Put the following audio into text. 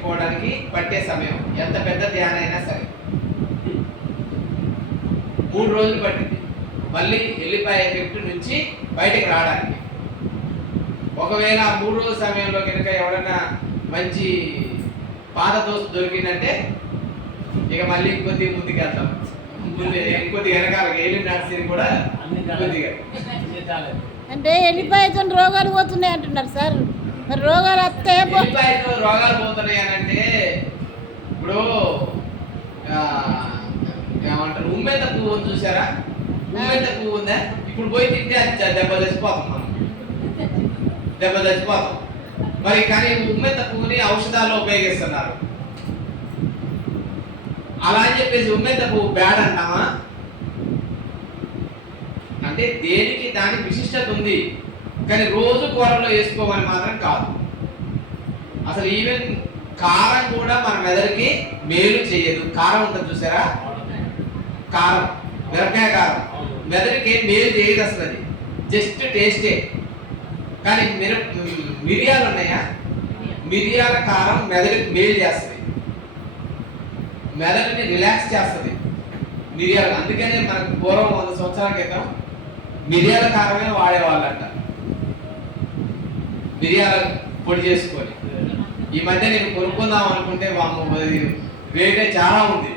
పెట్టుకోవడానికి పట్టే సమయం ఎంత పెద్ద ధ్యానం అయినా సరే 3 రోజులు పట్టింది మళ్ళీ ఎల్లిపాయ ఎఫెక్ట్ నుంచి బయటకు రావడానికి. ఒకవేళ ఆ 3 రోజుల సమయంలో కనుక ఎవరైనా మంచి పాత దోస్తు దొరికిందంటే ఇక మళ్ళీ కొద్దిగా ముందుకు వెళ్తాం. కొద్దిగా వెనకాల ఏలి నర్సరీ కూడా కొద్దిగా అంటే ఎల్లిపాయతో రోగాలు పోతున్నాయి అంటున్నారు సార్. మరి రోగాలు వస్తే ఎల్లిపాయతో రోగాలు పోతున్నాయి అని అంటే ఇప్పుడు ఏమంటారు ఉమ్మెంత పువ్వు చూసారా? ఉమ్మెంత పువ్వు ఉందా? ఇప్పుడు పోయి తింటే అది దెబ్బ చచ్చిపోతాం మనం, దెబ్బ చచ్చిపోతాం. మరి కానీ ఉమ్మెంత పువ్వుని ఔషధాల్లో ఉపయోగిస్తున్నారు. అలా అని చెప్పేసి ఉమ్మెంత పువ్వు బ్యాడ్ అంటామా? అంటే దేనికి దాని విశిష్టత ఉంది, కానీ రోజు కూరలో వేసుకోమని మాత్రం కాదు. అసలు ఈవెన్ కారం కూడా మన మెదడుకి మేలు చేయదు. కారం ఉంటుంది చూసారా? కారం, మిరపకాయ కారం మెదడుకి మేలు చేయదు అసలు, అది జస్ట్ టేస్టే. కానీ మిరియాలు ఉన్నాయా? మిరియాల కారం మెదడుకి మేలు చేస్తుంది, మెదడుని రిలాక్స్ చేస్తుంది మిరియాలు. అందుకనే మనకు పూర్వం 100 సంవత్సరాల క్రితం మిరియాల కారమే వాడేవాళ్ళంట, మిరియాల పొడి చేసుకొని. ఈ మధ్య నేను కొనుక్కుందాం అనుకుంటే రేటే చాలా ఉంది.